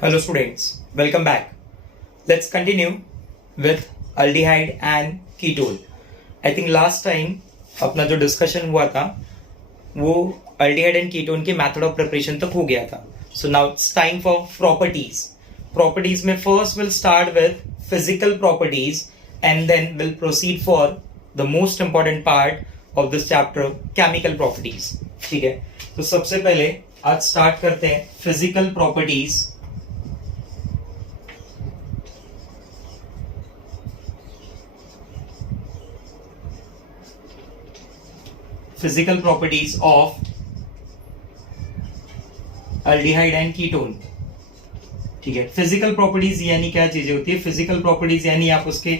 Hello students, welcome back. Let's continue with aldehyde and ketone. I think last time अपना जो discussion हुआ था वो aldehyde and ketone के method of preparation तक हो गया था. So now it's time for properties. Properties में first we'll start with physical properties and then we'll proceed for the most important part of this chapter, chemical properties. ठीक है, तो सबसे पहले आज स्टार्ट करते हैं physical properties. Physical properties of aldehyde and ketone. ठीक है, फिजिकल प्रॉपर्टीज यानी क्या चीजें होती है? फिजिकल प्रॉपर्टीज यानी आप उसके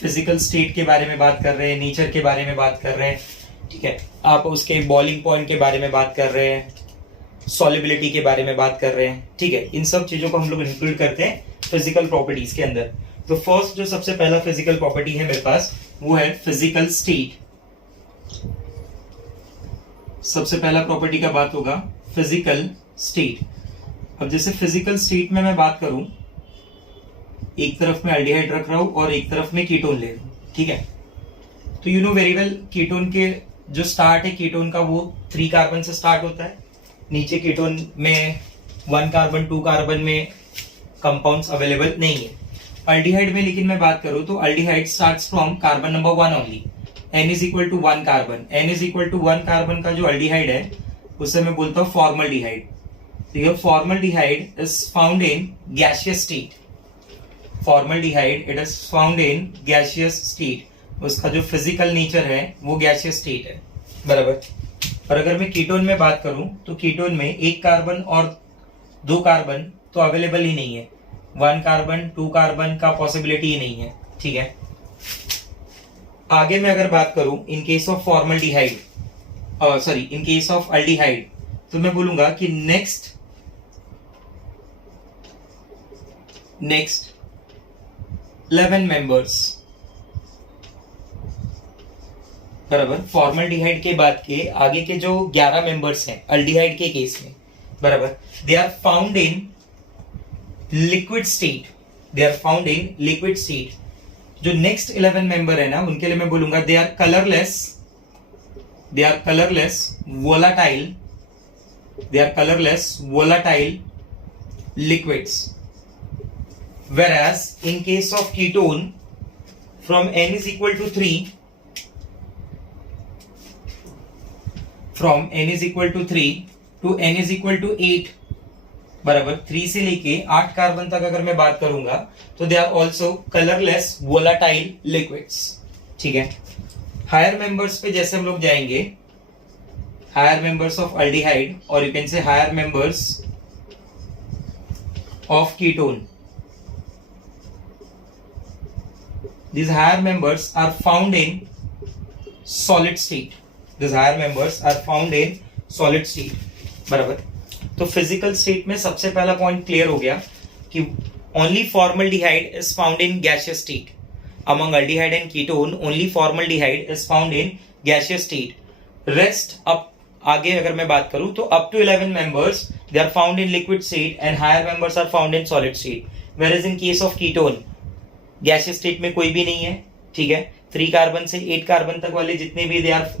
फिजिकल स्टेट के बारे में बात कर रहे हैं, नेचर के बारे में बात कर रहे हैं. ठीक है, आप उसके बॉइलिंग पॉइंट के बारे में बात कर रहे हैं, सॉल्युबिलिटी के बारे में बात कर रहे हैं. ठीक है, इन सब चीजों को हम लोग इंक्लूड करते हैं फिजिकल प्रॉपर्टीज के अंदर. तो फर्स्ट जो सबसे पहला फिजिकल प्रॉपर्टी है मेरे पास वो है फिजिकल स्टेट. सबसे पहला प्रॉपर्टी का बात होगा फिजिकल स्टेट. अब जैसे फिजिकल स्टेट में मैं बात करूं, एक तरफ में एल्डिहाइड रख रहा हूं और एक तरफ में कीटोन ले रहा हूं. ठीक है, तो you know very well ketone के जो स्टार्ट है कीटोन का वो 3 कार्बन से स्टार्ट होता है. नीचे कीटोन में 1 कार्बन 2 कार्बन में कंपाउंड्स अवेलेबल नहीं है. अल्डिहाइड में लेकिन मैं बात करूं तो aldehyde starts from carbon number 1 only. N is equal to 1 carbon. N is equal to 1 carbon का जो अल्डिहाइड है उसे मैं बोलता हूं फॉर्मल्डिहाइड. तो ये formaldehyde is found in gaseous state. Formaldehyde it is found in gaseous state. उसका जो फिजिकल नेचर है वो गैसियस स्टेट है, बराबर. और अगर मैं कीटोन में बात करूं तो कीटोन में 1 कार्बन और 2 कार्बन तो अवेलेबल ही नहीं है. 1 कार्बन 2 कार्बन का पॉसिबिलिटी ही नहीं है. ठीक है, आगे मैं अगर बात करूं इन case of formaldehyde, sorry in case of aldehyde, तो मैं बोलूंगा कि नेक्स्ट 11 मेंबर्स, बराबर. फॉर्मल्डिहाइड के बाद के आगे के जो 11 मेंबर्स हैं अल्डिहाइड के केस में, बराबर, they are found in liquid state. They are found in liquid state. जो नेक्स्ट 11 मेंबर है ना उनके लिए मैं बोलूंगा they are colourless volatile, they are colourless volatile liquids. whereas in case of ketone from n is equal to 3 to n is equal to 8, बराबर, 3 से लेके 8 कार्बन तक अगर मैं बात करूंगा तो they are also colourless volatile liquids. ठीक है, हायर मेंबर्स पे जैसे हम लोग जाएंगे, हायर मेंबर्स ऑफ अल्डिहाइड और you can say higher members of ketone. These higher members are found in solid state. These higher members are found in solid state. बराबर. तो फिजिकल स्टेट में सबसे पहला पॉइंट क्लियर हो गया कि only formaldehyde is found in gaseous state. Among aldehyde and ketone only formaldehyde is found in gaseous state. Rest अब आगे अगर मैं बात करूं तो up to 11 members they are found in liquid state and higher members are found in solid state. Whereas in case of ketone gaseous state में कोई भी नहीं है. ठीक है, 3 कार्बन से 8 कार्बन तक वाले जितने भी they are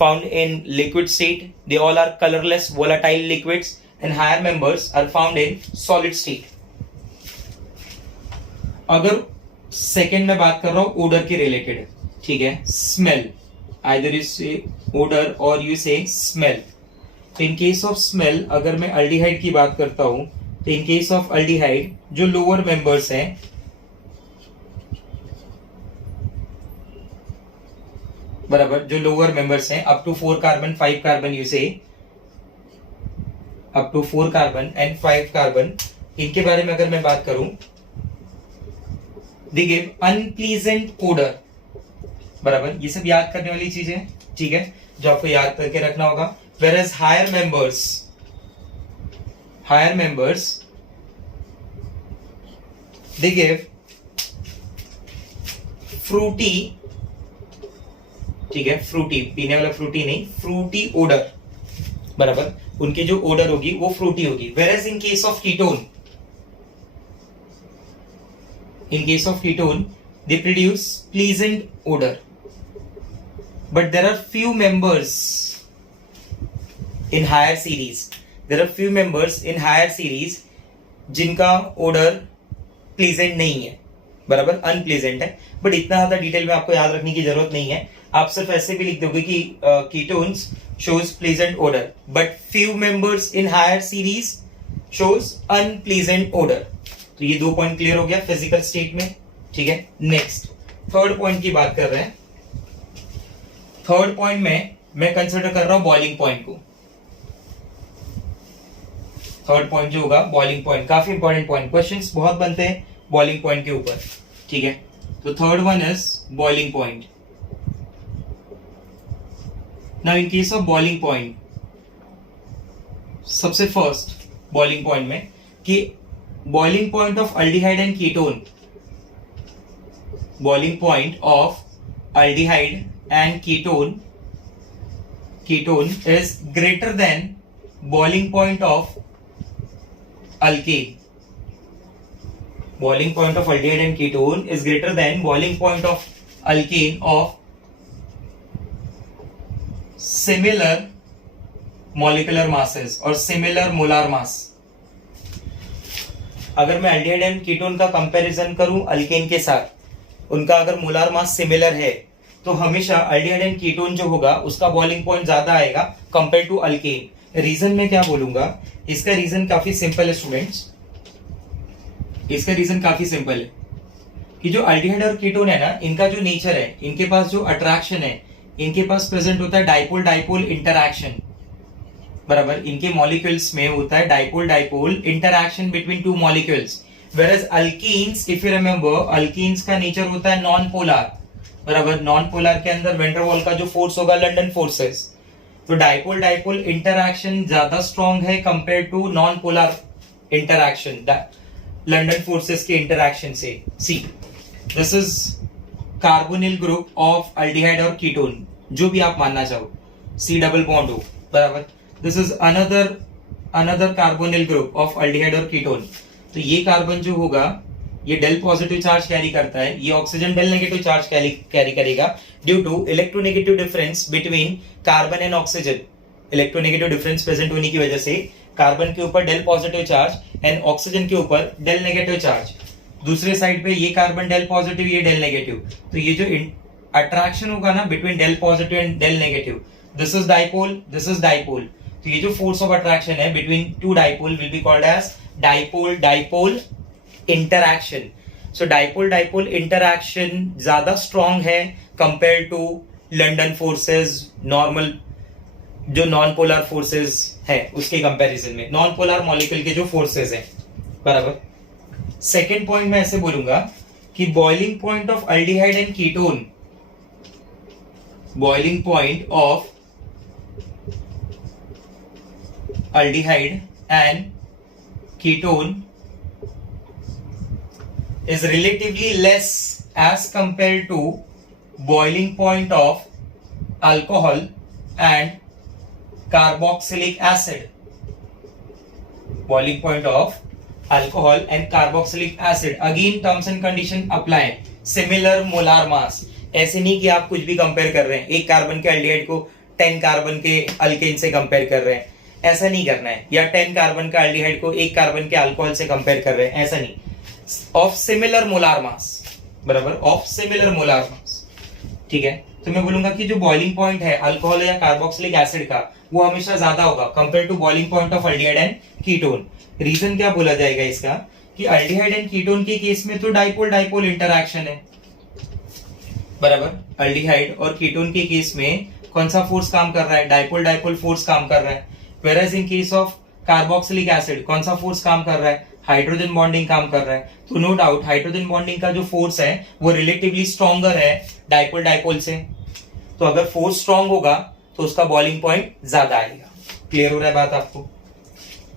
found in liquid state. They all are colorless volatile liquids and higher members are found in solid state. अगर सेकेंड में बात कर रहा हूं ओडर के रिलेटेड, ठीक है, smell, either you say odor or you say smell. तो इन केस ऑफ स्मेल अगर मैं अल्डिहाइड की बात करता हूं तो इन केस ऑफ अल्डिहाइड जो लोअर मेंबर्स हैं, बराबर, जो लोअर मेंबर्स हैं अप टू 4 कार्बन 5 कार्बन, यू से up to 4 carbon and 5 carbon, इनके बारे में अगर मैं बात करूं, दे गिव अनप्लीजेंट ओडर. बराबर, ये सब याद करने वाली चीजें, ठीक है, जो आपको याद करके रखना होगा. whereas higher members they give fruity, ठीक है, फ्रूटी, पीने वाला फ्रूटी नहीं, फ्रूटी ओडर, बराबर, उनकी जो ओडर होगी वो फ्रूटी होगी. Whereas in case of ketone in case of ketone, they produce pleasant odor. But there are few members in higher series. There are few members in higher series जिनका odor pleasant नहीं है, बराबर unpleasant है. But इतना ज्यादा detail में आपको याद रखने की जरूरत नहीं है. आप सिर्फ ऐसे भी लिख दोगे कि ketones shows pleasant odor, but few members in higher series shows unpleasant odor. तो ये 2 पॉइंट क्लियर हो गया फिजिकल स्टेट में. ठीक है, नेक्स्ट थर्ड पॉइंट की बात कर रहे हैं. थर्ड पॉइंट में मैं कंसिडर कर रहा हूं बॉइलिंग पॉइंट को. थर्ड पॉइंट जो होगा बॉइलिंग पॉइंट, काफी इंपॉर्टेंट पॉइंट, क्वेश्चंस बहुत बनते हैं बॉइलिंग पॉइंट के ऊपर. ठीक है, तो third one is boiling point. Now in case of boiling point, सबसे फर्स्ट बॉइलिंग पॉइंट में कि boiling point of aldehyde and ketone, boiling point of aldehyde and ketone is greater than boiling point of alkane. Boiling point of aldehyde and ketone is greater than boiling point of alkane of similar molecular masses or similar molar mass. अगर मैं aldehyde and ketone का comparison करूं alkane के साथ, उनका अगर molar mass similar है, तो हमेशा अल्डिहाइड एंड कीटोन जो होगा उसका बॉइलिंग पॉइंट ज्यादा आएगा कंपेयर टू अल्केन. रीजन में क्या बोलूंगा, इसका रीजन काफी सिंपल है स्टूडेंट्स. इसका रीजन काफी सिंपल है कि जो अल्डिहाइड और कीटोन है ना, इनका जो नेचर है, इनके पास जो अट्रैक्शन है, इनके पास प्रेजेंट होता है डाइपोल डाइपोल इंटरैक्शन. बराबर, इनके मॉलिक्यूल्स में होता है dipole dipole interaction between two molecules. Whereas alkenes, if you remember, alkenes का नेचर होता है नॉन पोलर. बराबर, नॉन पोलर के अंदर वेन डर वाल का जो फोर्स होगा लंडन फोर्सेस. तो डाइपोल डाइपोल इंटरैक्शन ज्यादा स्ट्रॉन्ग है compare to non polar interaction, London forces के इंटरैक्शन से. See, this is carbonyl group of aldehyde और कीटोन, जो भी आप मानना चाहो, C डबल बॉन्ड हो. बराबर, this is another carbonyl group of aldehyde और कीटोन. तो ये कार्बन जो होगा ये डेल पॉजिटिव चार्ज कैरी करता है, ये oxygen del negative charge carry करेगा due to electronegative difference between carbon and oxygen. Electronegative difference present होने की वजह से कार्बन के ऊपर del positive charge and oxygen के ऊपर डेल नेगेटिव चार्ज. दूसरे साइड पे ये कार्बन डेल पॉजिटिव, ये डेल नेगेटिव. तो ये जो अट्रैक्शन होगा ना between del positive and del negative, this is dipole, this is dipole. तो ये जो फोर्स ऑफ अट्रैक्शन है between two dipole will be called as dipole dipole interaction. So dipole dipole interaction ज्यादा स्ट्रॉन्ग है compare to London forces, normal जो non polar forces है उसके comparison में, नॉन पोलर मॉलिक्यूल के जो फोर्सेस हैं. बराबर, सेकेंड पॉइंट मैं ऐसे बोलूंगा कि boiling point of aldehyde and ketone, boiling point of aldehyde and ketone is relatively less as compared to boiling point of alcohol and carboxylic acid. Boiling point of alcohol and carboxylic acid, again terms and condition apply. Similar molar mass. ऐसे नहीं कि आप कुछ भी compare कर रहे हैं, एक कार्बन के अल्डिहाइड को 10 कार्बन के अल्केन से कंपेयर कर रहे हैं, ऐसा नहीं करना है. या 10 कार्बन का अल्डिहाइड को 1 कार्बन के अल्कोहल से कंपेयर कर रहे हैं, ऐसा नहीं. Of similar molar mass. बराबर, ऑफ सिमिलर मोलार मास. ठीक है, तो मैं बोलूंगा कि जो बॉइलिंग पॉइंट है अल्कोहल या कार्बोक्सिलिक एसिड का, वो हमेशा ज्यादा होगा compare to boiling point of aldehyde and ketone. Reason क्या बोला जाएगा इसका कि अल्डिहाइड एंड कीटोन के केस में तो डाइपोल डाइपोल इंटरैक्शन है. बराबर, अल्डिहाइड और कीटोन के केस में कौन सा फोर्स काम कर रहा है, डाइपोल डाइपोल फोर्स काम कर रहा है. Whereas in case of carboxylic acid कौन सा फोर्स काम कर रहा है, हाइड्रोजन बॉन्डिंग काम कर रहा है. तो नो डाउट हाइड्रोजन बॉन्डिंग का जो फोर्स है वो रिलेटिवली स्ट्रॉन्गर है डाइपोल डाइपोल से. तो अगर फोर्स स्ट्रॉन्ग होगा तो उसका बॉइलिंग पॉइंट ज्यादा आएगा. क्लियर हो रहा है बात आपको.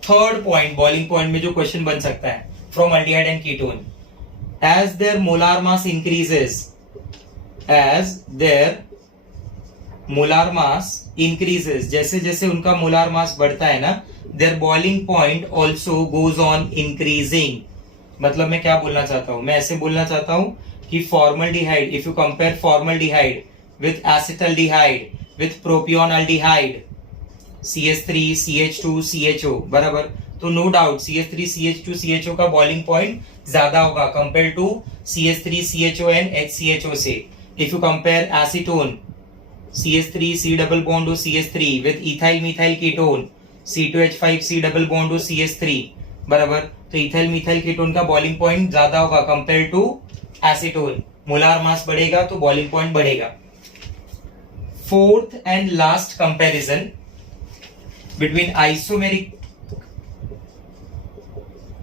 थर्ड पॉइंट, बॉइलिंग पॉइंट में जो क्वेश्चन बन सकता है from aldehyde and ketone, as their molar mass increases, as their molar mass increases, जैसे जैसे उनका मोलार मास बढ़ता है ना, their boiling point also goes on increasing. मतलब मैं क्या बोलना चाहता हूं, मैं ऐसे बोलना चाहता हूं कि formaldehyde, if you compare formaldehyde with acetaldehyde with propionaldehyde, CH3 CH2 CHO, बराबर, तो no doubt CH3 CH2 CHO का बॉइलिंग पॉइंट ज्यादा होगा compare to CH3 CHO and HCHO से. If you compare acetone CH3 C double bond to CH3 with ethyl methyl ketone C2H5 C double bond to CH3, बराबर, तो ethyl methyl ketone का boiling point ज्यादा होगा compare to acetone. Molar मास बढ़ेगा तो boiling point बढ़ेगा. Fourth and last comparison between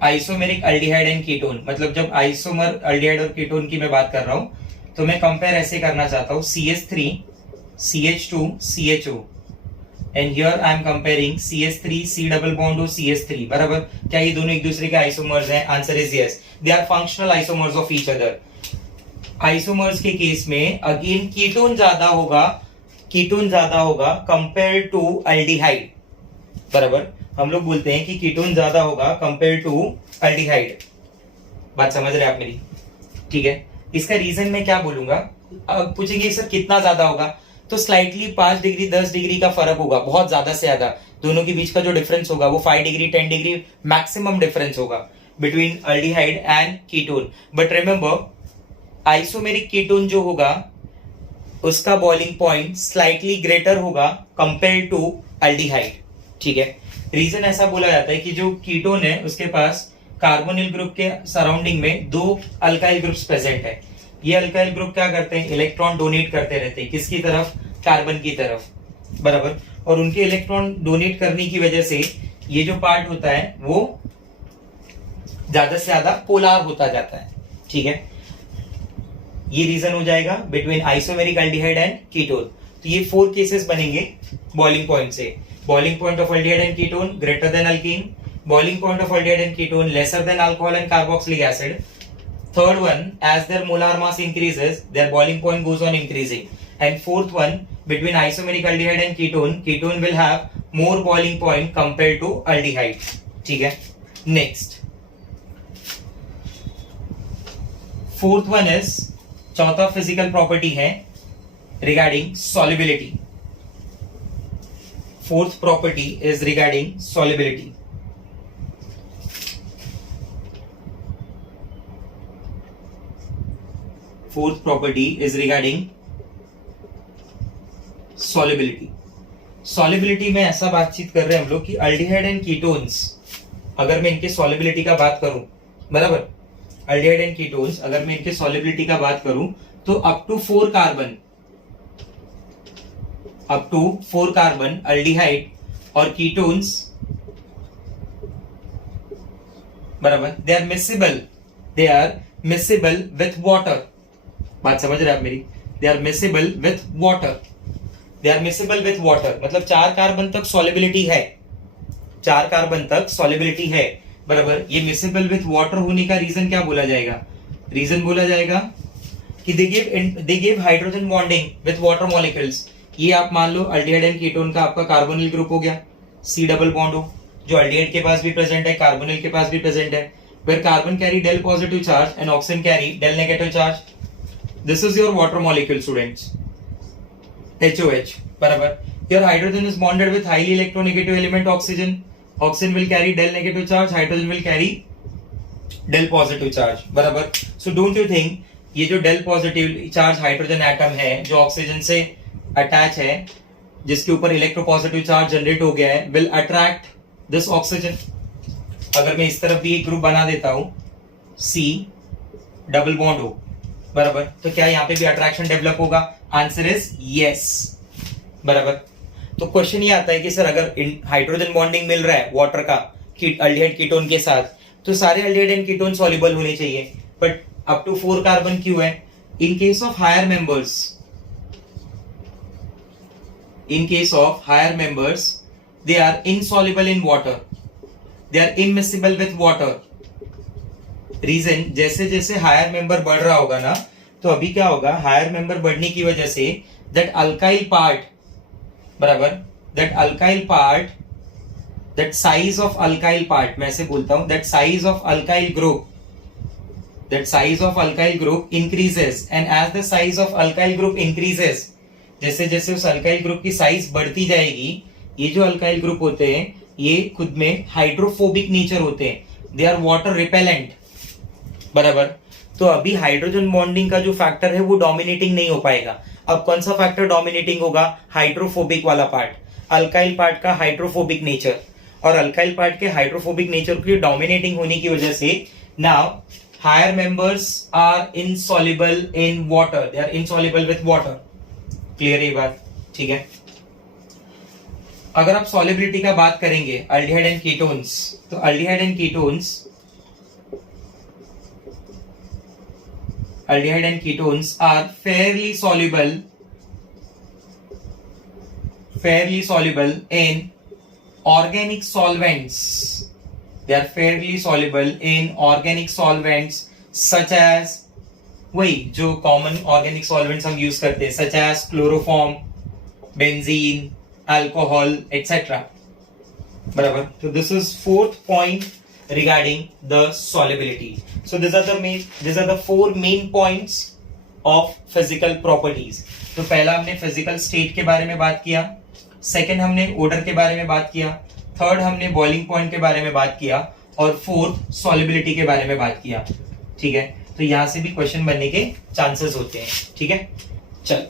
isomeric aldehyde and ketone. मतलब जब आइसोमर अल्डिहाइड और कीटोन की मैं बात कर रहा हूं तो मैं कंपेयर ऐसे करना चाहता हूं, CH3 CH2 CHO and here I am comparing CH3 C double bond to CH3, बराबर. क्या ये दोनों एक दूसरे के आइसोमर्स हैं? Answer is yes, they are functional isomers of each other. Isomers के केस में अगेन कीटोन ज्यादा होगा कंपेयर टू अल्डिहाइड, बराबर. हम लोग बोलते हैं कि कीटोन ज्यादा होगा कंपेयर टू अल्डिहाइड. बात समझ रहे हैं आप मेरी? ठीक है. इसका रीजन मैं क्या बोलूंगा, अब पूछेंगे सर कितना ज्यादा होगा, तो स्लाइटली 5 डिग्री 10 डिग्री का फर्क होगा, बहुत ज्यादा से ज्यादा. दोनों के बीच का जो डिफरेंस होगा वो 5 डिग्री 10 डिग्री मैक्सिमम डिफरेंस होगा between aldehyde and ketone. But remember, isomeric ketone जो होगा उसका बॉइलिंग पॉइंट स्लाइटली ग्रेटर होगा कंपेयर टू अल्डिहाइड. ठीक है. रीजन ऐसा बोला जाता है कि जो कीटोन है उसके पास कार्बोनिल ग्रुप के सराउंडिंग में 2 अल्काइल ग्रुप्स प्रेजेंट है. ये अल्काइल ग्रुप क्या करते हैं, इलेक्ट्रॉन डोनेट करते रहते हैं. किसकी तरफ? कार्बन की तरफ, बराबर. और उनके इलेक्ट्रॉन डोनेट करने की वजह से ये जो पार्ट होता है वो ज्यादा से ज्यादा पोलार होता जाता है. ठीक है. ये रीजन हो जाएगा between isomeric aldehyde and ketone. तो ये 4 केसेस बनेंगे बॉइलिंग पॉइंट से. Boiling point of aldehyde and ketone greater than alkene. Boiling point of aldehyde and ketone lesser than alcohol and carboxylic acid. Third one, as their molar mass increases, their boiling point goes on increasing. And fourth one, between isomeric aldehyde and ketone, ketone will have more boiling point compared to aldehyde. ठीक है. Next, fourth one is, चौथा physical property है regarding solubility. Fourth property is regarding solubility. Fourth property is regarding solubility. Solubility में ऐसा बातचीत कर रहे हैं हम लोग कि अल्डिहाइड एंड कीटोन्स, अगर मैं इनके solubility का बात करूं, बराबर, अल्डिहाइड एंड कीटोन्स अगर मैं इनके solubility का बात करूं तो अप टू 4 कार्बन अल्डिहाइड और कीटोन्स, बराबर, they are miscible with water. बात समझ रहे हैं आप मेरी? They are miscible with water. मतलब 4 कार्बन तक सॉल्युबिलिटी है, 4 कार्बन तक सॉल्युबिलिटी है, बराबर. ये मिसेबल विथ वाटर होने का रीजन क्या बोला जाएगा? रीजन बोला जाएगा कि they give hydrogen bonding with water molecules. ये आप मान लो अल्डिहाइड एंड कीटोन का आपका कार्बोनिल ग्रुप हो गया, C डबल बॉन्ड हो, जो अल्डिहाइड के पास भी प्रेजेंट है, कार्बोनिल के पास भी प्रेजेंट है, where carbon carry del positive charge and oxygen carry del negative charge. This is your water molecule, students, HOH, बराबर. Your hydrogen is bonded with highly electronegative element oxygen. Oxygen will carry del negative charge, hydrogen will carry del positive charge, बराबर. So don't you think ये जो del positive charge hydrogen atom है जो oxygen से attach है, जिसके ऊपर electropositive charge generate हो गया है, विल अट्रैक्ट दिस ऑक्सीजन. अगर मैं इस तरफ भी एक ग्रुप बना देता हूं, C डबल बॉन्ड हो, बराबर, तो क्या यहाँ पे भी अट्रैक्शन डेवलप होगा? आंसर इज यस, बराबर. तो क्वेश्चन ये आता है कि सर अगर हाइड्रोजन बॉन्डिंग मिल रहा है वाटर का अल्डिहाइड कीटोन के साथ, तो सारे अल्डिहाइड एंड कीटोन सॉल्युबल होने चाहिए, बट अप टू 4 कार्बन क्यों है? In case of higher members, they are insoluble in water, they are immiscible with water. Reason, जैसे जैसे हायर मेंबर बढ़ रहा होगा ना, तो अभी क्या होगा, हायर मेंबर बढ़ने की वजह से दैट अल्काइल पार्ट, बराबर, that size of alkyl part, मैं ऐसे बोलता हूं, that size of alkyl group that size of alkyl group increases, and as the size of alkyl group increases, जैसे जैसे उस अल्काइल ग्रुप की साइज बढ़ती जाएगी, ये जो अल्काइल ग्रुप होते हैं ये खुद में हाइड्रोफोबिक नेचर होते हैं, दे आर वाटर रिपेलेंट, बराबर। तो अभी हाइड्रोजन बॉन्डिंग का जो फैक्टर है वो डोमिनेटिंग नहीं हो पाएगा। अब कौन सा फैक्टर डोमिनेटिंग होगा? हाइड्रोफोबिक वाला पार्ट, अल्काइल पार्ट का हाइड्रोफोबिक नेचर, और अल्काइल पार्ट के हाइड्रोफोबिक नेचर की डोमिनेटिंग होने की वजह से now higher members are insoluble in water, they are insoluble with water. Clear ये बात? ठीक है। अगर आप सॉल्युबिलिटी का बात करेंगे अल्डिहाइड एंड कीटोन्स, तो aldehyde and ketones are fairly soluble in organic solvents. They are fairly soluble in organic solvents such as, वही जो कॉमन ऑर्गेनिक सॉल्वेंट्स हम यूज करते हैं, such as chloroform, benzene, alcohol etcetera, बराबर। तो this is fourth point regarding the solubility. So these are the four main points of physical properties. तो पहला हमने physical state के बारे में बात किया, सेकेंड हमने odor के बारे में बात किया, थर्ड हमने बॉइलिंग पॉइंट के बारे में बात किया, और फोर्थ सॉल्युबिलिटी के बारे में बात किया। ठीक है, तो यहां से भी क्वेश्चन बनने के चांसेस होते हैं। ठीक है, चल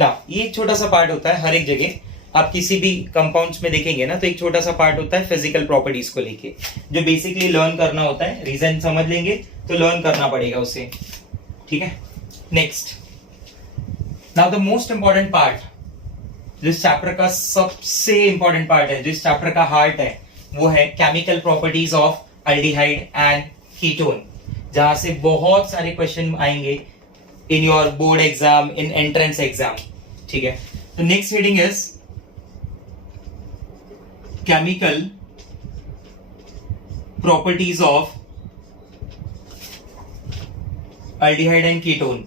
ना, ये एक छोटा सा पार्ट होता है हर एक जगह, आप किसी भी कंपाउंड्स में देखेंगे ना तो एक छोटा सा पार्ट होता है फिजिकल प्रॉपर्टीज को लेके, जो बेसिकली लर्न करना होता है। रीजन समझ लेंगे तो लर्न करना पड़ेगा उसे। ठीक है, next, now the most important part, जिस चैप्टर का सबसे इंपॉर्टेंट पार्ट है, जिस चैप्टर का हार्ट है, वो है chemical properties of aldehyde and ketone, जहां से बहुत सारे क्वेश्चन आएंगे in your board exam, in entrance exam. ठीक है, तो next heading is chemical properties of aldehyde and ketone.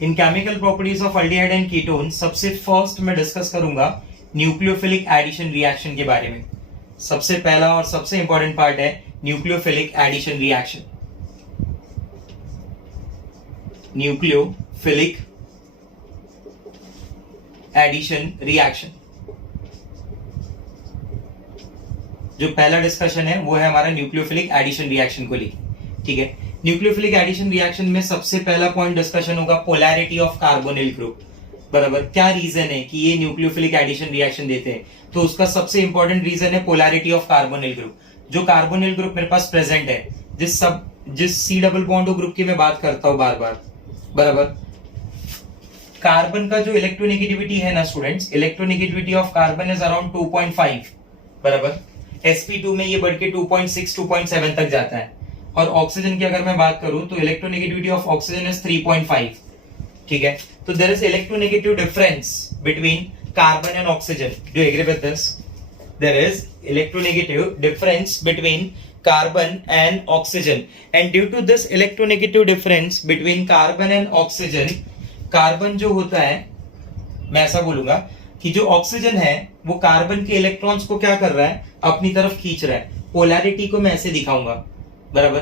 In chemical properties of aldehyde and ketone, सबसे फर्स्ट मैं डिस्कस करूंगा न्यूक्लियोफिलिक एडिशन रिएक्शन के बारे में। सबसे पहला और सबसे इंपॉर्टेंट पार्ट है nucleophilic addition reaction. Nucleophilic addition reaction, जो पहला डिस्कशन है वो है हमारा न्यूक्लियोफिलिक एडिशन रिएक्शन को लेकर। ठीक है, न्यूक्लियोफिलिक एडिशन रिएक्शन में सबसे पहला पॉइंट डिस्कशन होगा पोलैरिटी ऑफ कार्बोनिल ग्रुप, बराबर। क्या रीजन है कि ये न्यूक्लियोफिलिक एडिशन रिएक्शन देते हैं? तो उसका सबसे इंपॉर्टेंट रीजन है पोलैरिटी ऑफ कार्बोनिल ग्रुप। जो कार्बोनिल ग्रुप मेरे पास प्रेजेंट है, जिस सी डबल बॉन्ड ग्रुप की मैं बात करता हूं बार बार, बराबर, कार्बन का जो इलेक्ट्रोनेगेटिविटी है ना students, electronegativity of carbon is around 2.5, बराबर। sp2 में ये बढ़ के 2.6 2.7 तक जाता है, और ऑक्सीजन की अगर मैं बात करूं तो इलेक्ट्रोनेगेटिविटी ऑफ ऑक्सीजन इज 3.5। ठीक है, तो there is electronegative difference between carbon and oxygen. Do you agree with this? There is electronegative difference between carbon and oxygen, and due to this electronegative difference between carbon and oxygen, carbon जो होता है, मैं ऐसा बोलूंगा कि जो oxygen है वो कार्बन के इलेक्ट्रॉन्स को क्या कर रहा है? अपनी तरफ खींच रहा है। पोलैरिटी को मैं ऐसे दिखाऊंगा, बराबर।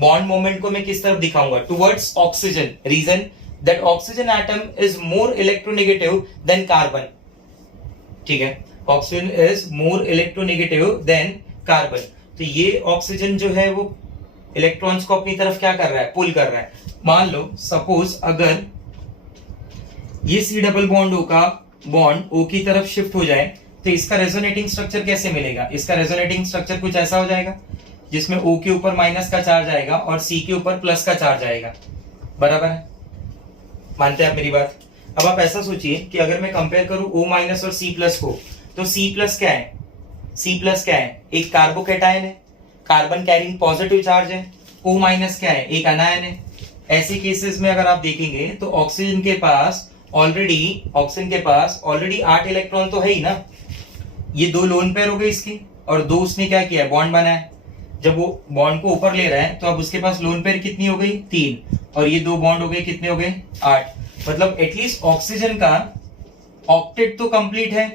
बॉन्ड मोमेंट को मैं किस तरफ दिखाऊंगा? Towards oxygen. Reason that oxygen atom is more electronegative than carbon. ठीक है, oxygen is more electronegative than carbon. तो ये ऑक्सीजन जो है वो इलेक्ट्रॉन्स को अपनी तरफ क्या कर रहा है? पुल कर रहा है। मान लो सपोज अगर ये सी डबल बॉन्ड का बॉन्ड O की तरफ शिफ्ट हो जाए तो इसका रेजोनेटिंग स्ट्रक्चर कैसे मिलेगा? इसका रेजोनेटिंग स्ट्रक्चर कुछ ऐसा हो जाएगा जिसमें O के ऊपर माइनस का चार्ज आएगा और C के ऊपर प्लस का चार्ज आएगा, बराबर है? मानते हैं आप मेरी बात? अब आप ऐसा सोचिए कि अगर मैं कंपेयर करूं O माइनस और C प्लस को, तो C प्लस क्या है? C प्लस क्या है? एक कार्बोकैटायन है, कार्बन कैरिंग पॉजिटिव चार्ज है। O माइनस क्या है? एक अनायन है। ऐसे केसेस में अगर आप देखेंगे तो ऑक्सीजन के पास ऑलरेडी 8 इलेक्ट्रॉन तो है ही ना। ये 2 लोन पेयर हो गए इसकी, और 2 उसने क्या किया है? बॉन्ड बनाया। जब वो बॉन्ड को ऊपर ले रहा है तो अब उसके पास लोन पेयर कितनी हो गई? 3, और ये 2 बॉन्ड हो गए, कितने हो गए? 8। मतलब एटलीस्ट ऑक्सीजन का ऑक्टेट तो कंप्लीट है।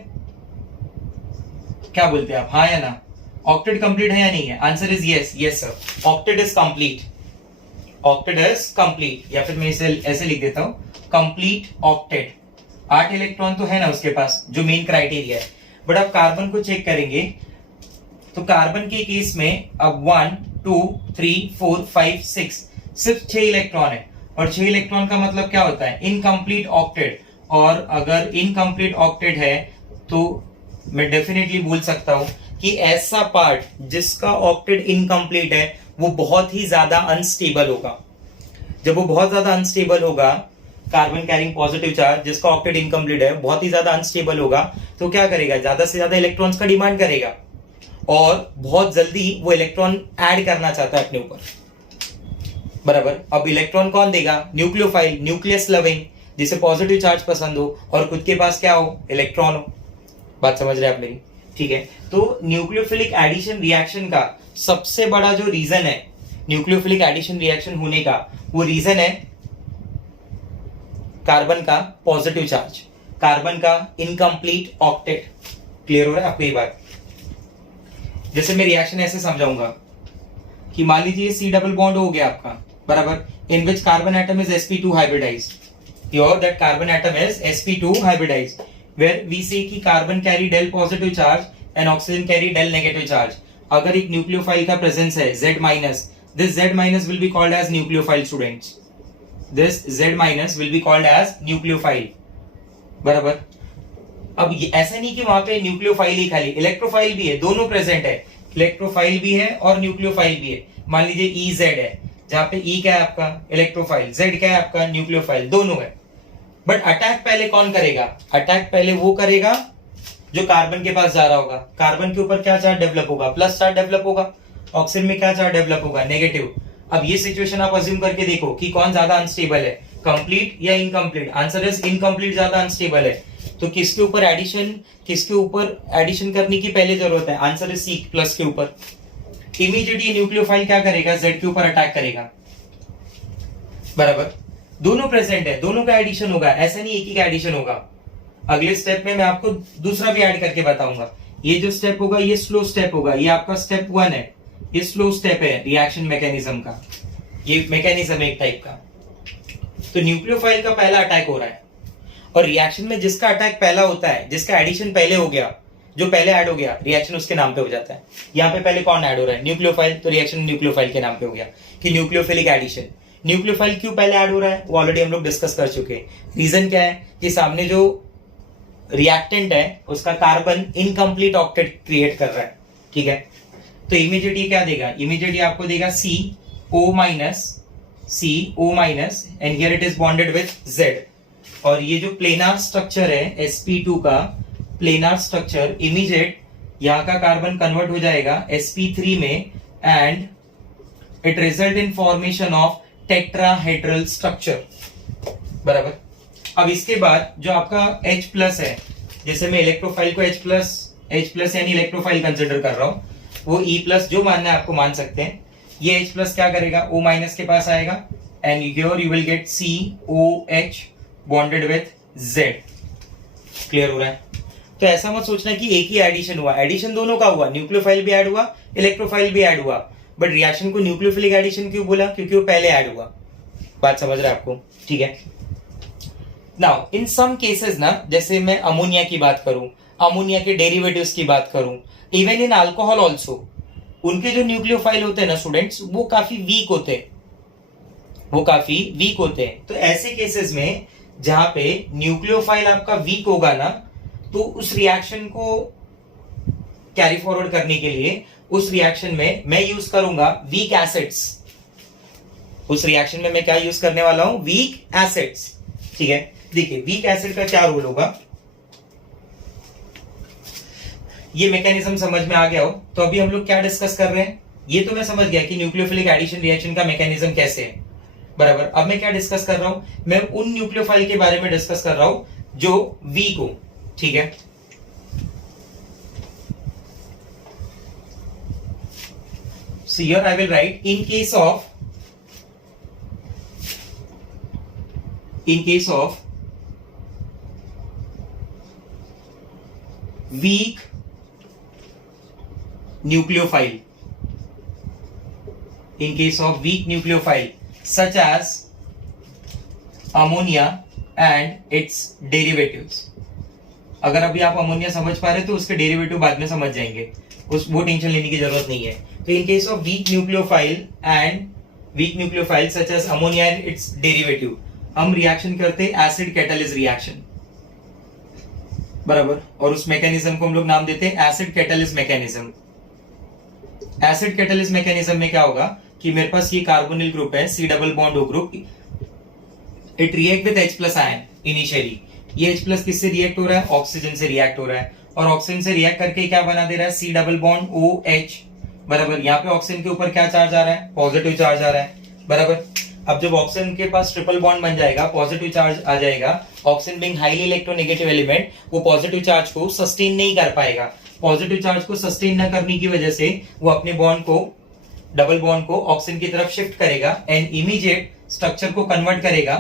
क्या बोलते हैं आप, हाँ या ना? ऑक्टेट कंप्लीट है या नहीं है? Answer is yes, yes sir, octet is complete. Octet is complete, या फिर मैं इसे ऐसे लिख देता हूं, कंप्लीट ऑक्टेट। 8 इलेक्ट्रॉन तो है ना उसके पास, जो मेन क्राइटेरिया है। बट अब कार्बन को चेक करेंगे तो कार्बन के केस में अब 1 2 3 4 5 6 सिर्फ 6 इलेक्ट्रॉन है, और 6 इलेक्ट्रॉन का मतलब क्या होता है, इनकम्प्लीट ऑक्टेट। और अगर इनकम्प्लीट ऑक्टेट है तो मैं डेफिनेटली बोल सकता हूं कि ऐसा पार्ट जिसका ऑक्टेट इनकम्प्लीट है वो बहुत ही ज्यादा अनस्टेबल होगा। जब वो बहुत ज्यादा अनस्टेबल होगा, कार्बन कैरिंग पॉजिटिव चार्ज जिसका ऑक्टेट इनकम्प्लीट है बहुत ही ज्यादा अनस्टेबल होगा, तो क्या करेगा, ज्यादा से ज्यादा इलेक्ट्रॉन्स का डिमांड करेगा और बहुत जल्दी वो इलेक्ट्रॉन ऐड करना चाहता है अपने ऊपर, बराबर। अब इलेक्ट्रॉन कौन देगा, न्यूक्लियोफाइल, न्यूक्लियस लविंग, जिसे पॉजिटिव चार्ज पसंद हो और खुद के पास क्या हो, इलेक्ट्रॉन हो। बात समझ रहे हैं आप मेरी, ठीक है। तो न्यूक्लियोफिलिक एडिशन रिएक्शन का सबसे बड़ा जो रीजन है न्यूक्लियोफिलिक एडिशन रिएक्शन होने का, वो रीजन है कार्बन का पॉजिटिव चार्ज, कार्बन का इनकम्प्लीट ऑक्टेट। क्लियर हो रहा है आपको ये बात? जैसे मैं रिएक्शन ऐसे समझाऊंगा कि मान लीजिए C डबल बॉन्ड हो गया आपका, बराबर, in which carbon atom is sp2 hybridized. Here that carbon atom is sp2 hybridized, where we say कि carbon carry del positive charge and oxygen carry del negative charge. अगर एक nucleophile का presence है Z minus, this Z minus will be called as nucleophile students. This Z minus will be called as nucleophile, बराबर। अब ऐसा नहीं कि वहां पे न्यूक्लियोफाइल ही खाली, इलेक्ट्रोफाइल भी है, दोनों प्रेजेंट है, इलेक्ट्रोफाइल भी है और न्यूक्लियोफाइल भी है। मान लीजिए EZ है, जहां पे E क्या है आपका, इलेक्ट्रोफाइल, Z क्या है आपका, न्यूक्लियोफाइल, दोनों है। बट अटैक पहले कौन करेगा, अटैक पहले वो करेगा जो कार्बन के पास जा रहा होगा। कार्बन के ऊपर क्या चार्ज डेवलप होगा, प्लस चार्ज डेवलप होगा। ऑक्सीजन में क्या चार्ज डेवलप होगा, नेगेटिव। अब ये सिचुएशन आप अज्यूम करके देखो कि कौन ज्यादा अनस्टेबल है, कंप्लीट या इनकम्प्लीट। आंसर इज इनकम्प्लीट ज्यादा अनस्टेबल है। तो किसके ऊपर एडिशन करने की पहले जरूरत है, आंसर इज C, प्लस के ऊपर। इमीडिएट ये न्यूक्लियोफाइल क्या करेगा, Z के ऊपर अटैक करेगा, बराबर। दोनों प्रेजेंट है, दोनों का एडिशन होगा, ऐसा नहीं एक ही का एडिशन होगा। अगले स्टेप में मैं आपको दूसरा भी ऐड करके बताऊंगा। ये जो स्टेप होगा ये स्लो स्टेप होगा, ये आपका स्टेप 1 है, ये स्लो स्टेप है रिएक्शन मैकेनिज्म का, ये मैकेनिज्म एक टाइप का। तो न्यूक्लियोफाइल का पहला अटैक हो रहा है, और रिएक्शन में जिसका अटैक पहला होता है, जिसका एडिशन पहले हो गया, जो पहले ऐड हो गया, रिएक्शन उसके नाम पे हो जाता है। यहाँ पे पहले कौन ऐड हो रहा है, न्यूक्लियोफाइल, तो रिएक्शन न्यूक्लियोफाइल के नाम पे हो गया कि न्यूक्लियोफिलिक एडिशन। न्यूक्लियोफाइल क्यों पहले ऐड हो रहा है, वो ऑलरेडी हम लोग डिस्कस कर चुके हैं। रीजन क्या है कि सामने जो रिएक्टेंट है उसका कार्बन इनकम्प्लीट ऑक्टेट क्रिएट कर रहा है, ठीक है। तो इमीडिएट ये क्या देगा, इमीडिएट ये आपको देगा CO minus and here it is bonded with Z। और ये जो प्लेनार स्ट्रक्चर है sp2 का प्लेनार स्ट्रक्चर, इमीडिएट यहाँ का कार्बन कन्वर्ट हो जाएगा sp3 में and it result in formation of tetrahedral structure, बराबर। अब इसके बाद जो आपका H प्लस है, जैसे मैं इलेक्ट्रोफाइल को H प्लस यानी इलेक्ट्रोफाइल कंसिडर कर रहा हूं, वो E प्लस जो मानना है आपको मान सकते हैं। ये H प्लस क्या करेगा, O माइनस के पास आएगा and here you will get COH bonded with Z। Clear हो रहा है? तो ऐसा मत सोचना कि एक ही एडिशन हुआ, एडिशन दोनों का हुआ, न्यूक्लियोफाइल भी ऐड हुआ, इलेक्ट्रोफाइल भी ऐड हुआ। बट रिएक्शन को न्यूक्लियोफिलिक एडिशन क्यों बोला, क्योंकि वो पहले ऐड हुआ। बात समझ रहे हैं आपको, ठीक है। नाउ इन सम केसेस ना, जैसे मैं अमोनिया की बात करूं, अमोनिया के डेरिवेटिव्स की बात करूं, इवन इन अल्कोहल ऑल्सो, उनके जो न्यूक्लियोफाइल होते हैं ना स्टूडेंट्स, वो काफी वीक होते हैं। तो ऐसे केसेस में जहां पे न्यूक्लियोफाइल आपका वीक होगा ना, तो उस रिएक्शन को कैरी फॉरवर्ड करने के लिए उस रिएक्शन में मैं यूज करूंगा वीक एसिड्स। उस रिएक्शन में मैं क्या यूज करने वाला हूं, वीक एसिड्स, ठीक है। देखिए वीक एसिड का क्या रोल होगा, ये मैकेनिज्म समझ में आ गया हो तो अभी हम लोग क्या डिस्कस कर रहे हैं, ये तो मैं समझ गया कि न्यूक्लियोफिलिक एडिशन रिएक्शन का मैकेनिज्म कैसे है, बराबर। अब मैं क्या डिस्कस कर रहा हूं, मैं उन न्यूक्लियोफाइल के बारे में डिस्कस कर रहा हूं जो वीक हो, ठीक है। So here I will write in case of weak nucleophile, such as ammonia and its derivatives. अगर अभी आप अमोनिया समझ पा रहे तो उसके डेरिवेटिव बाद में समझ जाएंगे, वो टेंशन लेने की जरूरत नहीं है। तो in case of weak nucleophile such as ammonia and its derivative, हम रिएक्शन करते हैं एसिड कैटालिस रिएक्शन, बराबर। और उस मैकेनिज्म को हम लोग नाम देते हैं acid catalyst mechanism. Acid catalyst mechanism में क्या होगा कि मेरे पास ये कार्बोनिल ग्रुप है, C double bond O group, it react with H plus ion initially. ये H प्लस किससे रिएक्ट हो रहा है? ऑक्सीजन से रिएक्ट हो रहा है, और ऑक्सीजन से रिएक्ट करके क्या बना दे रहा है? सी डबल बॉन्ड OH, बराबर। यहाँ पे ऑक्सीजन के ऊपर क्या चार्ज आ रहा है? पॉजिटिव चार्ज आ रहा है, बराबर। अब जब ऑक्सीजन के पास ट्रिपल बॉन्ड बन जाएगा, पॉजिटिव चार्ज आ जाएगा, oxygen being highly electronegative element, वो पॉजिटिव चार्ज को सस्टेन नहीं कर पाएगा। पॉजिटिव चार्ज को सस्टेन न करने की वजह से वो अपने बॉन्ड को, डबल बॉन्ड को ऑक्सीजन की तरफ शिफ्ट करेगा एंड इमीडिएट स्ट्रक्चर को कन्वर्ट करेगा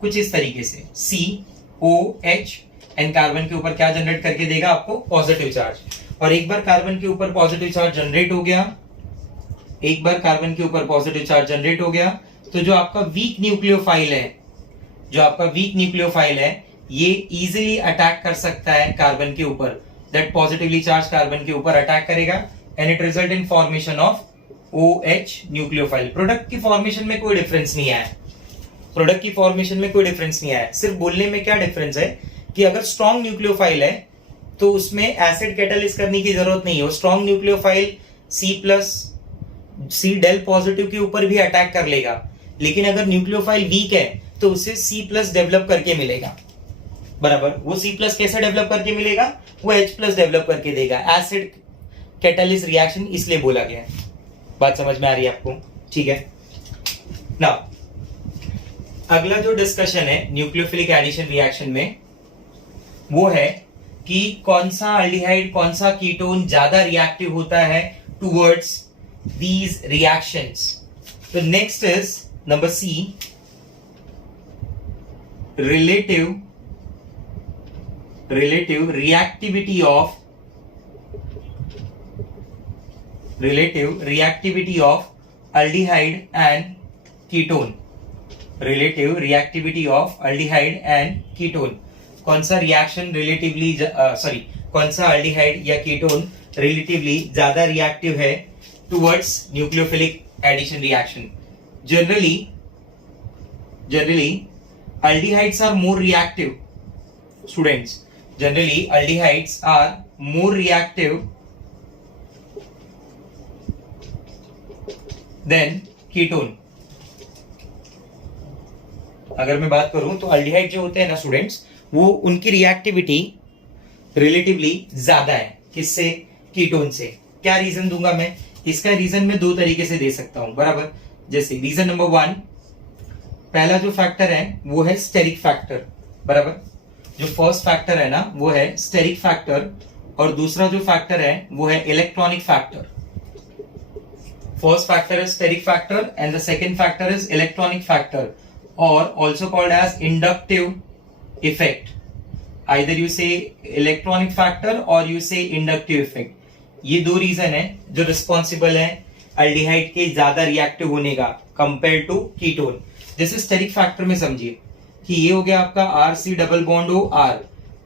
कुछ इस तरीके से, COH, एंड कार्बन के ऊपर क्या जनरेट करके देगा आपको? Positive charge. और एक बार कार्बन के ऊपर पॉजिटिव चार्ज जनरेट हो गया, एक बार कार्बन के ऊपर पॉजिटिव चार्ज जनरेट हो गया, तो जो आपका वीक न्यूक्लियोफाइल है, जो आपका वीक न्यूक्लियोफाइल है, ये इजीली अटैक कर सकता है कार्बन के ऊपर, दैट पॉजिटिवली चार्ज कार्बन के ऊपर अटैक करेगा and it result in formation of OH nucleophile. Product की फॉर्मेशन में कोई डिफरेंस नहीं आया, प्रोडक्ट की फॉर्मेशन में कोई डिफरेंस नहीं आया, सिर्फ बोलने में क्या डिफरेंस है कि अगर स्ट्रॉन्ग न्यूक्लियोफाइल है तो उसमें एसिड कैटालिस करने की जरूरत नहीं है। वो strong nucleophile C del positive के ऊपर भी अटैक कर लेगा, लेकिन अगर न्यूक्लियोफाइल वीक है तो उसे C+ डेवलप करके मिलेगा, बराबर। वो C+ कैसे डेवलप करके मिलेगा? वो H+ डेवलप करके देगा। एसिड कैटालिस रिएक्शन इसलिए बोला गया है। बात समझ में आ रही है आपको? ठीक है। नाउ अगला जो डिस्कशन है न्यूक्लियोफिलिक एडिशन रिएक्शन में, वो है कि कौन सा अल्डिहाइड, कौन सा कीटोन ज्यादा रिएक्टिव होता है towards these reactions. The next is number C, relative reactivity of aldehyde and ketone. Relative reactivity of aldehyde and ketone. कौन सा रिएक्शन रिलेटिवली कौन सा अल्डिहाइड या कीटोन रिलेटिवली ज्यादा रिएक्टिव है towards nucleophilic addition reaction? Generally, aldehydes are more reactive. Students, generally aldehydes are more reactive than ketone. अगर मैं बात करूं तो अल्डिहाइड जो होते हैं ना स्टूडेंट्स, वो उनकी रिएक्टिविटी रिलेटिवली ज्यादा है किससे? कीटोन से। क्या रीजन दूंगा मैं? इसका रीजन मैं दो तरीके से दे सकता हूं, बराबर। जैसे रीजन नंबर 1, पहला जो फैक्टर है वो है स्टेरिक फैक्टर, बराबर। जो फर्स्ट फैक्टर है ना वो है स्टेरिक फैक्टर, और दूसरा जो फैक्टर है वो है electronic factor. First factor is steric factor and the second factor is electronic factor, or also called as inductive effect. Either you say electronic factor or you say inductive effect. ये दो reason है जो responsible है aldehyde के ज्यादा reactive होने का compare to ketone. जैसे स्टेरिक फैक्टर में समझिए कि ये हो गया आपका RC डबल बॉन्ड OR,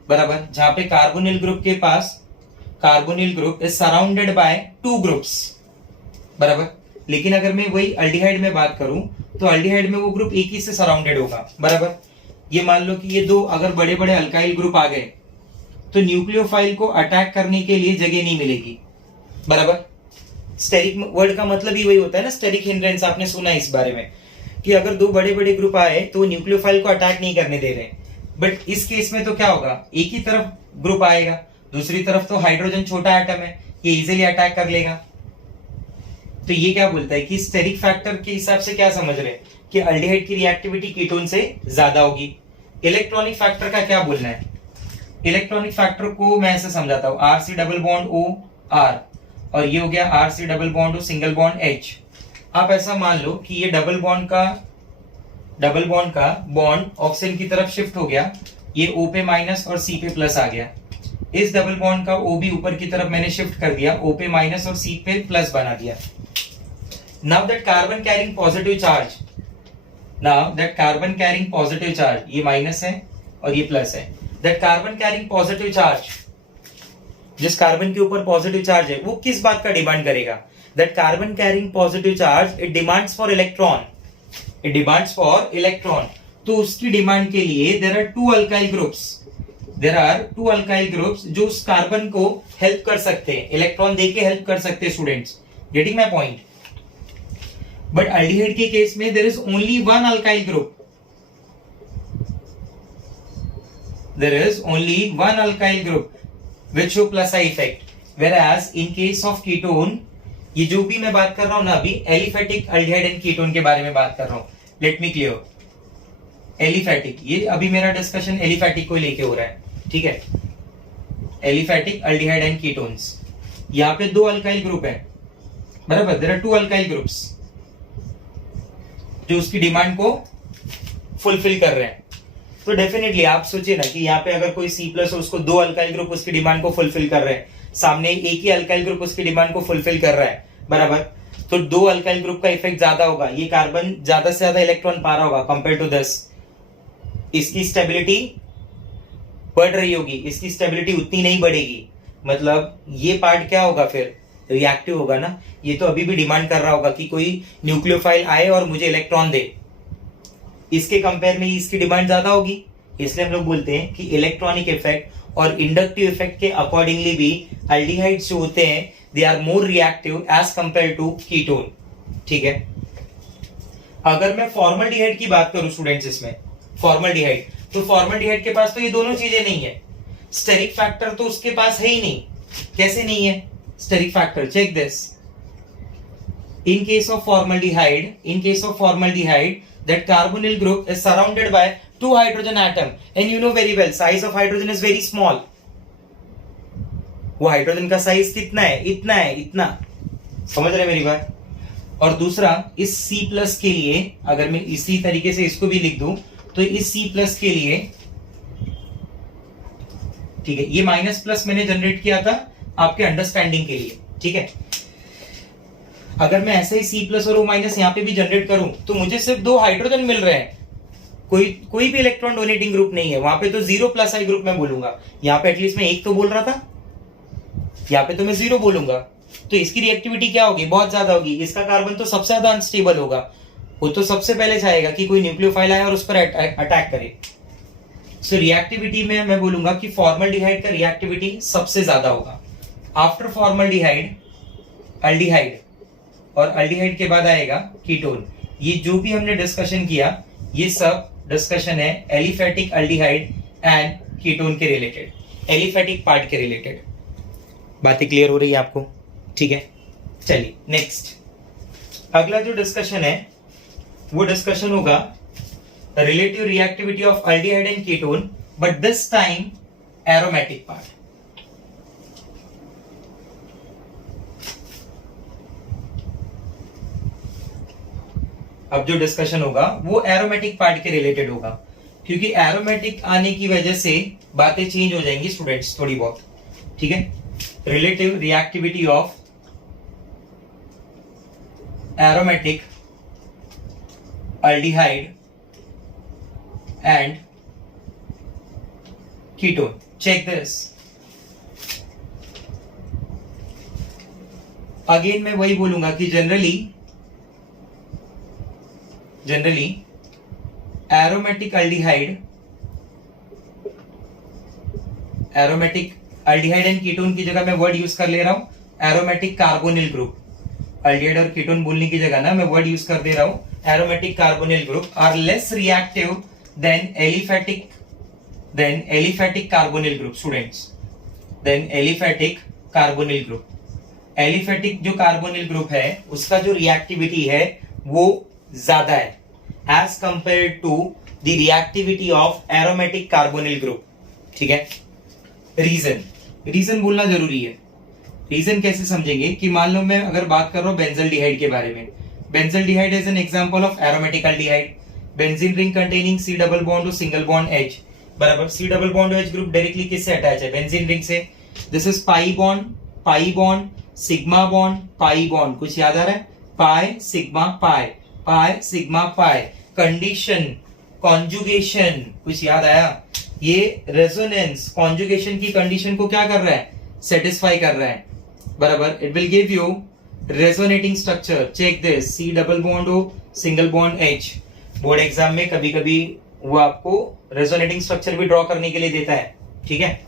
बराबर, जहां पे कार्बोनिल ग्रुप के पास carbonyl group is surrounded by 2 groups, बराबर। लेकिन अगर मैं वही अल्डिहाइड में बात करूं तो अल्डिहाइड में वो ग्रुप एक ही से सराउंडेड होगा, बराबर। ये मान लो कि ये दो अगर बड़े बड़े अल्काइल ग्रुप आ गए तो न्यूक्लियोफाइल को अटैक करने के लिए जगह नहीं मिलेगी, बराबर। स्टेरिक वर्ड का मतलब ही वही होता है ना, स्टेरिक हिंड्रेंस। आपने सुना है इस बारे में कि अगर दो बड़े बड़े ग्रुप आए तो न्यूक्लियोफाइल को अटैक नहीं करने दे रहे। बट इस केस में तो क्या होगा, एक ही तरफ ग्रुप आएगा, दूसरी तरफ तो हाइड्रोजन छोटा एटम है, ये इजीली अटैक कर लेगा। तो ये क्या बोलता है कि स्टेरिक फैक्टर के हिसाब से क्या समझ रहे हैं कि अल्डिहाइड की रिएक्टिविटी कीटोन से ज्यादा होगी। इलेक्ट्रॉनिक फैक्टर का क्या बोलना है? इलेक्ट्रॉनिक फैक्टर को मैं ऐसे समझाता हूं, RC डबल बॉन्ड OR, और ये हो गया RC double bond O single bond H। आप ऐसा मान लो कि ये डबल बॉन्ड का बॉन्ड ऑक्सीजन की तरफ शिफ्ट हो गया, ये O पे माइनस और C पे प्लस आ गया। इस डबल बॉन्ड का O भी ऊपर की तरफ मैंने शिफ्ट कर दिया, O पे माइनस और C पे प्लस बना दिया। Now that carbon carrying positive charge now that carbon carrying positive charge, ये माइनस है और ये प्लस है, that carbon carrying positive charge, जिस कार्बन के ऊपर पॉजिटिव चार्ज है वो किस बात का डिमांड करेगा? That carbon carrying positive charge it demands for electron, it demands for electron. तो उसकी डिमांड के लिए there are two alkyl groups, there are two alkyl groups जो उस कार्बन को हेल्प कर सकते हैं, इलेक्ट्रॉन देके हेल्प कर सकते हैं। Students getting my point? But aldehyde के केस में there is only one alkyl group, there is only one alkyl group which show plus I effect, whereas in case of ketone, ये जो भी मैं बात कर रहा हूं ना अभी एलिफेटिक अल्डिहाइड एंड कीटोन के बारे में बात कर रहा हूं। लेट मी क्लियर, एलिफेटिक, ये अभी मेरा डिस्कशन एलिफेटिक को लेके हो रहा है, ठीक है? एलिफेटिक अल्डिहाइड एंड कीटोन्स, यहाँ पे दो अल्काइल ग्रुप है, बराबर, there are two alkyl groups जो उसकी डिमांड को फुलफिल कर रहे हैं। तो डेफिनेटली आप सोचिए ना कि यहाँ पे अगर कोई C प्लस हो, उसको दो अल्काइल ग्रुप उसकी डिमांड को फुलफिल कर रहे हैं, सामने एक ही अल्काइल ग्रुप उसकी डिमांड को फुलफिल कर रहा है, बराबर, तो दो अल्काइल ग्रुप का इफेक्ट ज्यादा होगा, ये कार्बन ज्यादा से ज्यादा इलेक्ट्रॉन पा रहा होगा कंपेयर टू दिस, इसकी स्टेबिलिटी बढ़ रही होगी, इसकी स्टेबिलिटी उतनी नहीं बढ़ेगी, मतलब ये पार्ट क्या होगा फिर? रिएक्टिव होगा ना। ये तो अभी भी डिमांड कर रहा होगा कि कोई न्यूक्लियोफाइल आए और मुझे इलेक्ट्रॉन दे, इसके कंपेयर में इसकी डिमांड ज्यादा होगी, इसलिए हम लोग बोलते हैं कि इलेक्ट्रॉनिक इफेक्ट और इंडक्टिव इफेक्ट के अकॉर्डिंगली भी अल्डिहाइड्स जो होते हैं they are more reactive as compare to ketone, ठीक है? अगर मैं फॉर्मल्डिहाइड की बात करूं स्टूडेंट्स, इसमें फॉर्मल्डिहाइड, तो फॉर्मल्डिहाइड के पास तो ये दोनों चीजें नहीं है, स्टेरिक फैक्टर तो उसके पास है ही नहीं। कैसे नहीं है steric factor? Check this, in case of formaldehyde that carbonyl group is surrounded by two hydrogen atom, and you know very well size of hydrogen is very small, वो हाइड्रोजन का size कितना है? इतना है, इतना, समझ रहे मेरी बात? और दूसरा, इस C प्लस के लिए अगर मैं इसी तरीके से इसको भी लिख दूं तो इस C प्लस के लिए, ठीक है, ये माइनस प्लस मैंने जनरेट किया था आपके अंडरस्टैंडिंग के लिए, ठीक है? अगर मैं ऐसे ही C प्लस और O माइनस यहाँ पे भी जनरेट करूं तो मुझे सिर्फ दो हाइड्रोजन मिल रहे हैं, कोई भी इलेक्ट्रॉन डोनेटिंग ग्रुप नहीं है, वहां पे तो जीरो प्लस आई ग्रुप मैं बोलूंगा, यहाँ पे एटलीस्ट मैं एक तो बोल रहा था, यहाँ पे तो मैं जीरो बोलूंगा, तो इसकी रिएक्टिविटी क्या होगी? बहुत ज्यादा होगी, इसका कार्बन तो सबसे ज्यादा अनस्टेबल होगा, वो तो सबसे पहले चाहेगा कि कोई न्यूक्लियोफाइल आए और उस पर अटैक करे। सो रिएक्टिविटी में मैं बोलूंगा कि फॉर्मल्डिहाइड का रिएक्टिविटी सबसे ज्यादा होगा। आफ्टर फॉर्मल्डिहाइड अल्डिहाइड, और अल्डिहाइड के बाद आएगा कीटोन। ये जो भी हमने डिस्कशन किया ये सब डिस्कशन है एलिफेटिक अल्डिहाइड एंड कीटोन के रिलेटेड, एलिफेटिक पार्ट के रिलेटेड। बातें क्लियर हो रही है आपको? ठीक है, चलिए नेक्स्ट, अगला जो डिस्कशन है वो डिस्कशन होगा relative reactivity of aldehyde and ketone, but this time aromatic part. अब जो डिस्कशन होगा वो एरोमेटिक पार्ट के रिलेटेड होगा, क्योंकि एरोमेटिक आने की वजह से बातें चेंज हो जाएंगी स्टूडेंट्स थोड़ी बहुत, ठीक है? Relative reactivity of aromatic aldehyde and ketone, check this. Again मैं वही बोलूंगा कि generally aromatic aldehyde and ketone की जगह मैं वर्ड यूज कर ले रहा हूं एरोमेटिक कार्बोनिल ग्रुप। अल्डिहाइड और कीटोन बोलने की जगह ना मैं वर्ड यूज कर दे रहा हूं aromatic carbonyl group are less reactive than aliphatic carbonyl group students, than aliphatic carbonyl group. Aliphatic जो कार्बोनिल ग्रुप है उसका जो रिएक्टिविटी है वो ज्यादा है as compare to the reactivity of aromatic carbonyl group, ठीक है? रीजन बोलना जरूरी है। रीजन कैसे समझेंगे कि मान लो मैं अगर बात कर रहा हूं बेंजल्डिहाइड के बारे में, benzaldehyde is an example of aromatic aldehyde. Benzene ring containing C double bond और सिंगल बॉन्ड H, बराबर। C double bond H group directly किससे अटैच है? बेंजीन रिंग से। This is pi bond sigma bond pi bond, कुछ याद आ रहा है? Pi sigma pi, pi sigma pi. Condition, conjugation, कुछ याद आया? ये रेजोनेंस कॉन्जुगेशन की कंडीशन को क्या कर रहा है? सेटिस्फाई कर रहा है, बराबर। It will give you resonating structure. Check this, C double bond O single bond H. Board exam में कभी कभी वो आपको रेजोनेटिंग स्ट्रक्चर भी ड्रॉ करने के लिए देता है, ठीक है,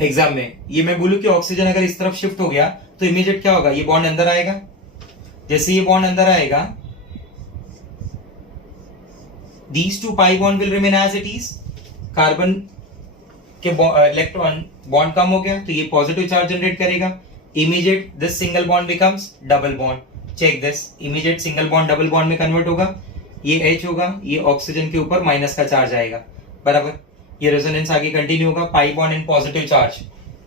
एग्जाम में। ये मैं बोलूं कि ऑक्सीजन अगर इस तरफ शिफ्ट हो गया तो इमीडिएट क्या होगा? ये बॉन्ड अंदर आएगा। जैसे ये बॉन्ड अंदर आएगा, these two pi bond will remain as it is। Carbon के इलेक्ट्रॉन बॉन्ड कम हो गया तो ये पॉजिटिव चार्ज जनरेट करेगा। Immediate this single bond becomes double bond. Check this, immediate single bond double bond में कन्वर्ट होगा। ये H होगा, ये ऑक्सीजन के ऊपर माइनस का चार्ज आएगा, बराबर। ये रेजोनेंस आगे कंटिन्यू होगा। Pi bond and positive charge,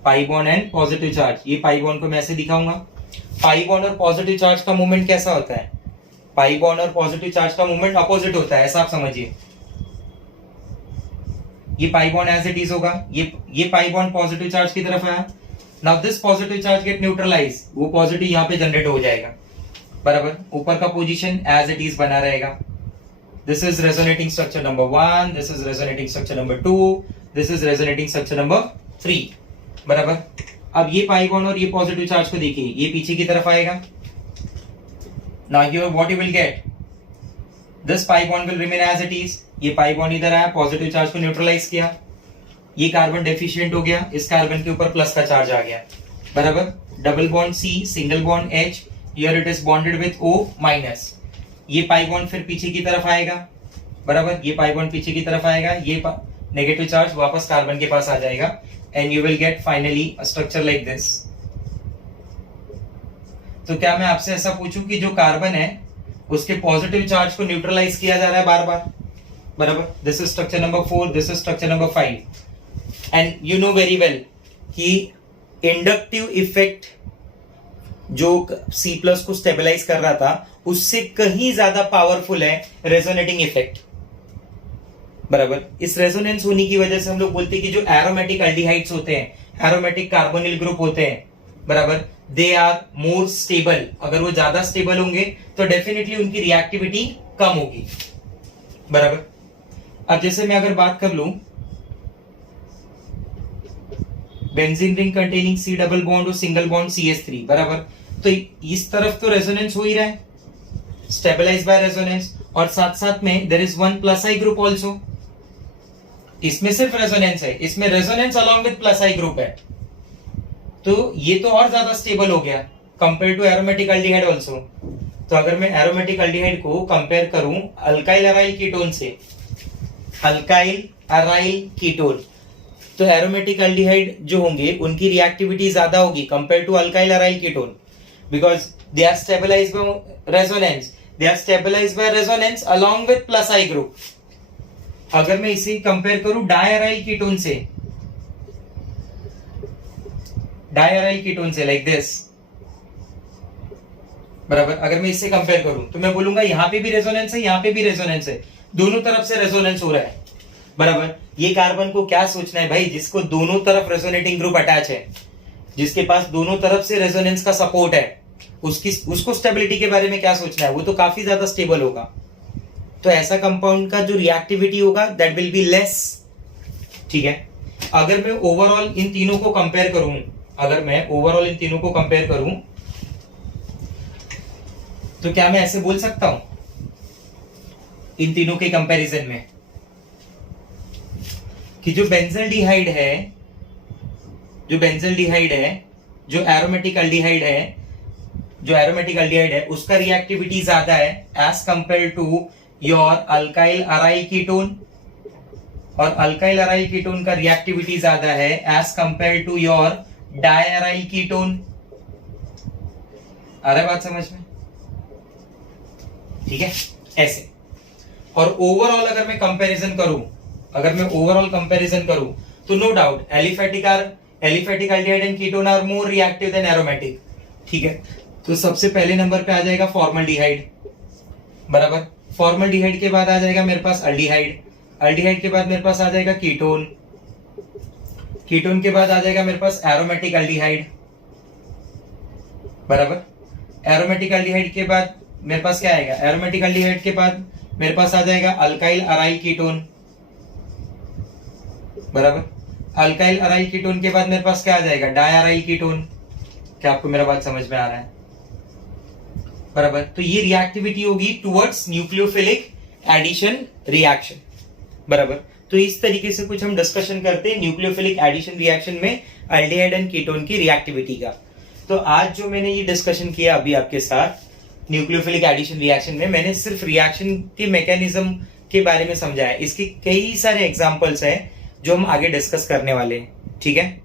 pi bond and positive charge. ये पाई बॉन्ड को मैं ऐसे दिखाऊंगा। पाई बॉन्ड और पॉजिटिव चार्ज का मूवमेंट कैसा होता है? पाई बॉन्ड और पॉजिटिव चार्ज का मूवमेंट अपोजिट होता है, ऐसा आप समझिए। ये pi bond as it is होगा, ये पाई बॉन्ड पॉजिटिव चार्ज की तरफ आया। Now this positive charge get neutralize, वो पॉजिटिव यहाँ पे जनरेट हो जाएगा, बराबर। ऊपर का पोजीशन एज इट इज बना रहेगा। This is resonating structure number 1, this is resonating structure number 2, this is resonating structure number 3, बराबर। अब ये पाई बॉन्ड और ये पॉजिटिव चार्ज को देखिए, ये पीछे की तरफ आएगा। Now here what you will get? This pi bond will remain as it is। ये पाई बॉन्ड इधर आया, पॉजिटिव चार्ज को न्यूट्रलाइज किया। ये कार्बन डेफिशिएंट हो गया, इस कार्बन के ऊपर प्लस का चार्ज आ गया, बराबर। Double bond C, single bond H, here it is bonded with O minus. ये पाई बॉन्ड फिर पीछे की तरफ आएगा, बराबर। ये पाई बॉन्ड पीछे की तरफ आएगा, ये नेगेटिव चार्ज वापस कार्बन के पास आ जाएगा and you will get finally a structure like this. तो क्या मैं आपसे ऐसा पूछूं कि जो कार्बन है उसके पॉजिटिव चार्ज को न्यूट्रलाइज किया जा रहा है बार बार, बराबर। This is structure number 4, this is structure number 5 and you know very well कि इंडक्टिव इफेक्ट जो C प्लस को स्टेबलाइज कर रहा था उससे कहीं ज्यादा पावरफुल है रेजोनेटिंग इफेक्ट, बराबर। इस रेजोनेंस होने की वजह से हम लोग बोलते हैं कि जो एरोमेटिक एल्डिहाइड्स होते हैं, एरोमेटिक कार्बोनिल ग्रुप होते हैं, बराबर, दे आर मोर स्टेबल। अगर वो ज्यादा स्टेबल होंगे तो डेफिनेटली उनकी रिएक्टिविटी कम होगी, बराबर। अब जैसे मैं अगर बात कर लूं benzene ring containing C double bond और सिंगल बॉन्ड CH3, बराबर। तो इस तरफ तो रेजोनेंस हो ही रहा है, स्टेबलाइज बाय रेजोनेंस, और साथ साथ में there is one plus I group also. इसमें सिर्फ रेजोनेंस है, इसमें resonance along with plus I group है, तो ये तो और ज्यादा स्टेबल हो गया compare to aromatic aldehyde also. तो अगर मैं एरोमेटिक एल्डिहाइड को कंपेयर करूं अल्काइल अराइल कीटोन से, अल्काइल अराइल कीटोन, तो एरोमेटिक एल्डिहाइड जो होंगे उनकी रिएक्टिविटी ज्यादा होगी compare to alkyl aryl ketone, because they are stabilized by resonance, they are stabilized by resonance along with plus I group. अगर मैं इसे कंपेयर करूं डायराइल कीटोन से, डायराइल कीटोन से लाइक दिस, बराबर। अगर मैं इससे कंपेयर करूं तो मैं बोलूंगा यहां पे भी रेजोनेंस है, यहां पे भी रेजोनेंस है, दोनों तरफ से रेजोनेंस हो रहा है, बराबर। ये कार्बन को क्या सोचना है भाई, जिसको दोनों तरफ रेजोनेटिंग ग्रुप अटैच है, जिसके पास दोनों तरफ से रेजोनेंस का सपोर्ट है, उसको स्टेबिलिटी के बारे में क्या सोचना है, वो तो काफी ज्यादा स्टेबल होगा। तो ऐसा कंपाउंड का जो रिएक्टिविटी होगा दैट विल बी लेस, ठीक है। अगर मैं ओवरऑल इन तीनों को कंपेयर करूं, अगर मैं ओवरऑल इन तीनों को कंपेयर करूं तो क्या मैं ऐसे बोल सकता हूं इन तीनों के कंपैरिजन में कि जो बेंजल्डिहाइड है, जो बेंजल्डिहाइड है, जो एरोमेटिक एल्डिहाइड है, जो एरोमेटिक एल्डिहाइड है उसका रिएक्टिविटी ज्यादा है as compare to your alkyl aryl ketone, और अल्काइल अराइल कीटोन का रिएक्टिविटी ज्यादा है as compare to your diaryl ketone. आ रहा है बात समझ में, ठीक है, ऐसे। और ओवरऑल अगर मैं कंपैरिजन करूं, अगर मैं ओवरऑल कंपैरिजन करूं तो no doubt aliphatic aldehyde and ketone are more reactive than aromatic, ठीक है। तो सबसे पहले नंबर पे आ जाएगा फॉर्मल्डिहाइड, बराबर। फॉर्मल्डिहाइड के बाद आ जाएगा मेरे पास अल्डिहाइड, अल्डिहाइड के बाद मेरे पास आ जाएगा कीटोन, कीटोन के बाद आ जाएगा मेरे पास एरोमेटिक एल्डिहाइड, बराबर। एरोमेटिक एल्डिहाइड के बाद मेरे पास क्या आएगा, एरोमेटिक एल्डिहाइड के बाद मेरे पास आ जाएगा अल्काइल अराइल कीटोन, बराबर। अल्काइल अराइल कीटोन के बाद मेरे पास क्या आ जाएगा, डायराइल कीटोन। क्या आपको मेरा बात समझ में आ रहा है, बराबर। तो ये रिएक्टिविटी होगी टुवर्ड्स न्यूक्लियोफिलिक एडिशन रिएक्शन, बराबर। तो इस तरीके से कुछ हम डिस्कशन करते हैं न्यूक्लियोफिलिक एडिशन रिएक्शन में एल्डिहाइड एंड कीटोन की रिएक्टिविटी का। तो आज जो मैंने ये डिस्कशन किया अभी आपके साथ न्यूक्लियोफिलिक एडिशन रिएक्शन में, मैंने सिर्फ रिएक्शन के मैकेनिज्म के बारे में समझाया। इसके कई सारे एग्जांपल्स हैं जो हम आगे डिस्कस करने वाले हैं, ठीक है।